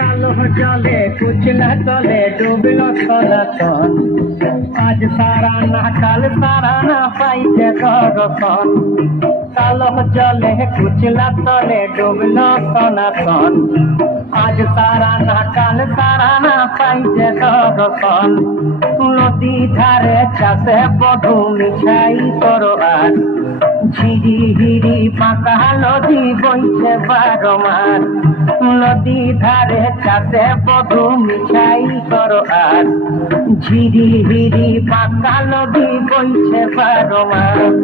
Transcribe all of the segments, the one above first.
কালো জলে কুচলা তলে ডুবল সনাতন। আজ সারা না কাল সারা না পাইছে দর্শন। কালো জলে কুচলা তলে ডুবল সনাতন। আজ সারা না কাল সারা না পাইছে দর্শন। নদী ধারে চাষে বধু মিছাই করো আজ। ঝিরি হিরি পাকা নদী বইছে 12 মাস। নদী ধারে চাষে বধু মিছাই করো আজ। ঝিরি হিরি পাকা নদী বইছে 12 মাস।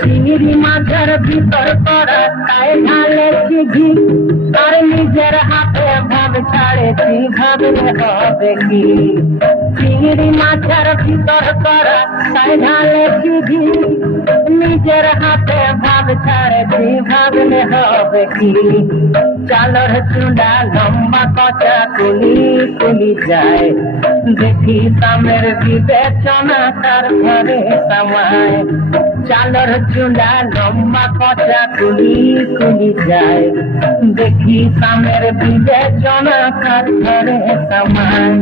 চিংড়ি মাছের ভিতর করা তাই ঢালেছি ঘি। আর নিজের হাতে ভাব ছাড়েছি ভাবলে হবে কি। চিংড়ি মাছের ভিতর করা তাই ঢালেছি ঘি। নিজের হাতে ভাব ছাড়েছি ভাবলে হবে কি। চালর চুড়া লম্বা কচা কুলি কুলি যায়। দেখি সামের বিবেচনা তার ঘরে সামায়। চালর চুড়া লম্বা কচা কুলি কুলি যায়। দেখি সামের বিবেচনা তার ঘরে সামায়।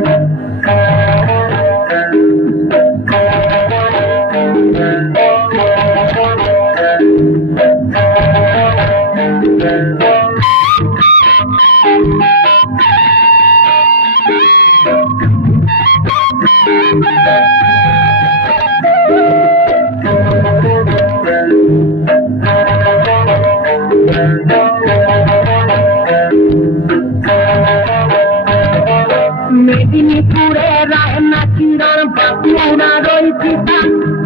মেদিনীপুরে রায়না চিরণ বাঁকুড়া রয়েছি।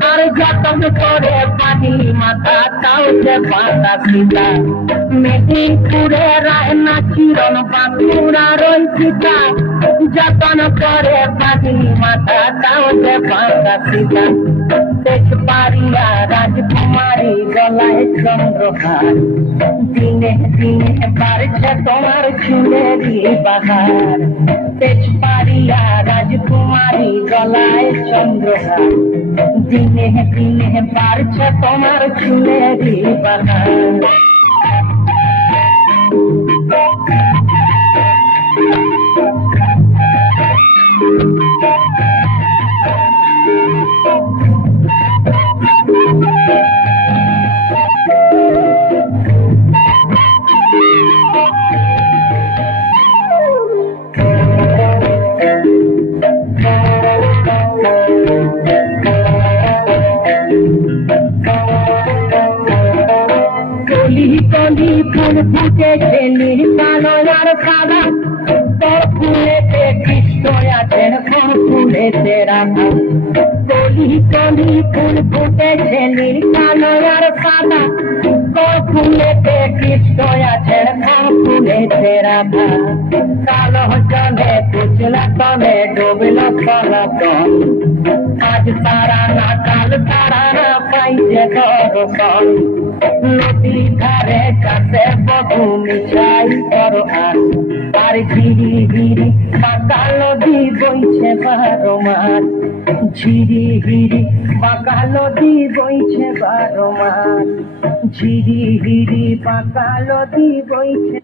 আর যতন করে পানি মাথা তাও যে পাতা পিতা। মেদিনীপুরে রায়না চিরণ বাঁকুড়া রয়েছি। যতন করে পানি মাথা তাও যে পাতা পিতা। তেজপাড়িয়া রাজকুমারী গলায় চন্দ্রহার। দিনে দিনে বাড়ছে তোমার চুলেরই বাহার। তেজপাড়িয়া রাজকুমারী গলায় চন্দ্রহার। দিনে দিনে বাড়ছে তোমার চুলেরই বাহার। কলি কলি ফুল ফুটেছে নীল কালো আর সাদা। তোর ফুলেতে কৃষ্ণ আছেন কোন ফুলেতে রাধা। কলি কলি ফুল ফুটেছে নীল কালো আর সাদা। তোর ফুলেতে কৃষ্ণ আছেন কোন ফুলেতে রাধা। কালো জলে কুচলা তলে ডুবল সনাতন। আজ সারা না কাল সারা না পাইছে দর্শন। নদী ধারে চাষে বধু মিছাই করো আজ। আর ঝিরি হিরি বাঁকা নদী বইছে 12 মাস। ঝিরি হিরি বাঁকা নদী বইছে 12 মাস। ঝিরি হিরি বাঁকা নদী বইছে।